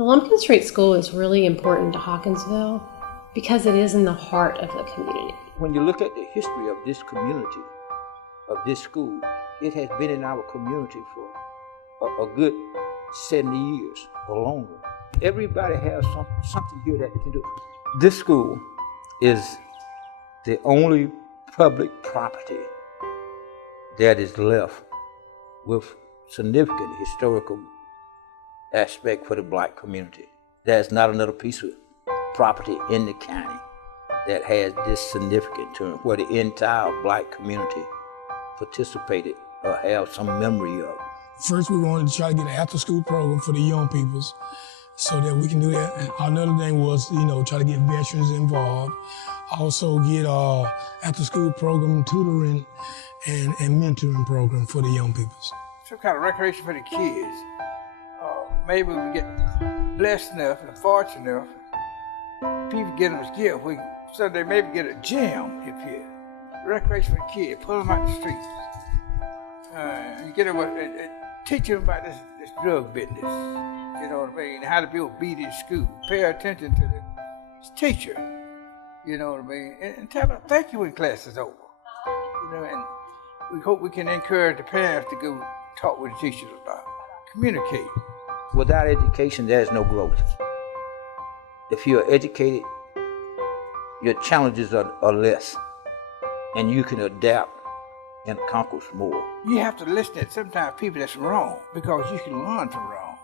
The Lumpkin Street School is really important to Hawkinsville because it is in the heart of the community. When you look at the history of this community, of this school, it has been in our community for a good 70 years or longer. Everybody has something here that they can do. This school is the only public property that is left with significant historical aspect for the black community. There's not another piece of property in the county that has this significance to it, where the entire black community participated or have some memory of. First, we wanted to try to get an after-school program for the young peoples so that we can do that. And another thing was, try to get veterans involved. Also get after-school program, tutoring, and mentoring program for the young peoples. Some kind of recreation for the kids. Maybe we get blessed enough and fortunate enough, people get them as gift. So they maybe get a gym up here. Recreation for the kids, pull them out the streets. You get them, teach them about this drug business. You know what I mean? How to be obedient in school. Pay attention to the teacher. You know what I mean? And tell them thank you when class is over. And we hope we can encourage the parents to go talk with the teachers about it. Communicate. Without education, there's no growth. If you're educated, your challenges are less, and you can adapt and accomplish more. You have to listen to sometimes people that's wrong, because you can learn from wrong.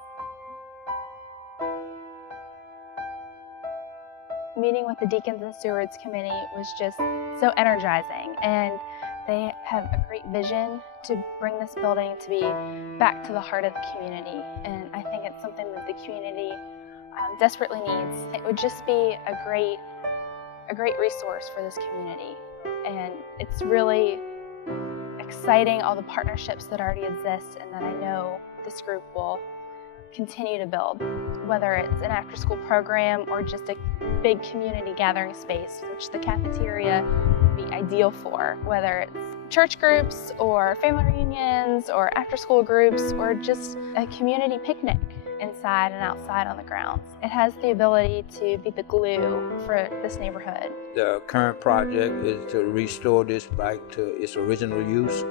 Meeting with the Deacons and Stewards Committee was just so energizing, and they have a great vision to bring this building to be back to the heart of the community, and I think it's something that the community desperately needs. It would just be a great resource for this community, and it's really exciting, all the partnerships that already exist and that I know this group will continue to build, whether it's an after-school program or just a big community gathering space, which the cafeteria would be ideal for, whether it's church groups or family reunions or after-school groups or just a community picnic inside and outside on the grounds. It has the ability to be the glue for this neighborhood. The current project is to restore this back to its original use.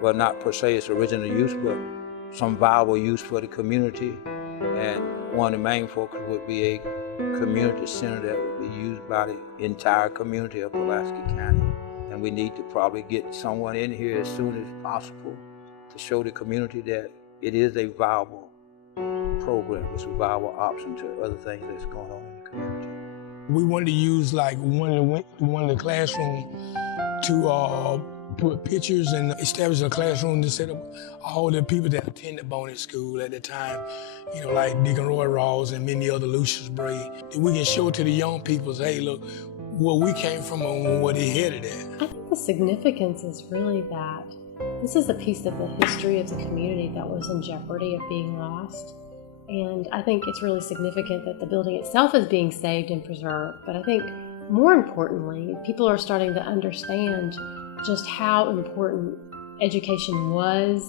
Well, not per se its original use, but some viable use for the community. And one of the main focus would be a community center that would be used by the entire community of Pulaski County. And we need to probably get someone in here as soon as possible to show the community that it is a viable program, it's a viable option to other things that's going on in the community. We wanted to use like one of the classrooms to put pictures and establish a classroom to set up all the people that attended Bonnet School at the time, like Deacon Roy Rawls and many other Lucius Bray. We can show to the young people, hey, look, where we came from and where they headed at. I think the significance is really that this is a piece of the history of the community that was in jeopardy of being lost. And I think it's really significant that the building itself is being saved and preserved. But I think more importantly, people are starting to understand just how important education was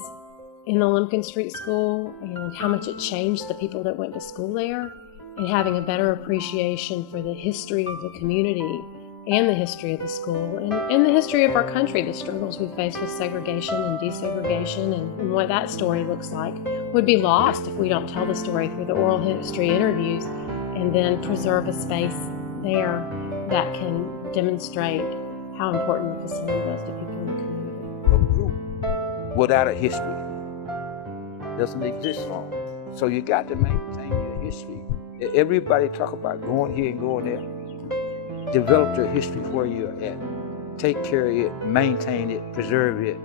in the Lumpkin Street School and how much it changed the people that went to school there, and having a better appreciation for the history of the community and the history of the school and the history of our country, the struggles we face with segregation and desegregation and what that story looks like would be lost if we don't tell the story through the oral history interviews and then preserve a space there that can demonstrate how important the facility was to people in the community. A group without a history doesn't exist long. So you got to maintain your history. Everybody talk about going here and going there. Develop your history where you're at. Take care of it, maintain it, preserve it,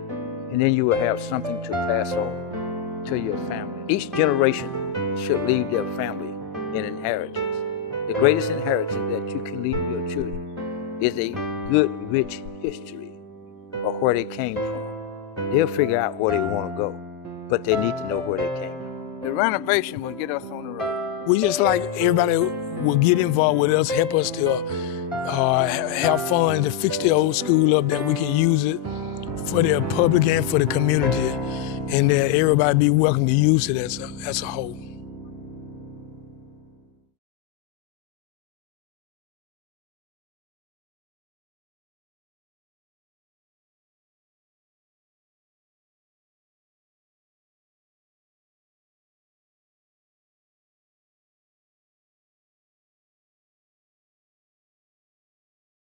and then you will have something to pass on to your family. Each generation should leave their family an inheritance. The greatest inheritance that you can leave your children is a good, rich history of where they came from. They'll figure out where they want to go, but they need to know where they came from. The renovation will get us on the road. We just like everybody will get involved with us, help us to have fun to fix the old school up, that we can use it for the public and for the community, and that everybody be welcome to use it as a whole.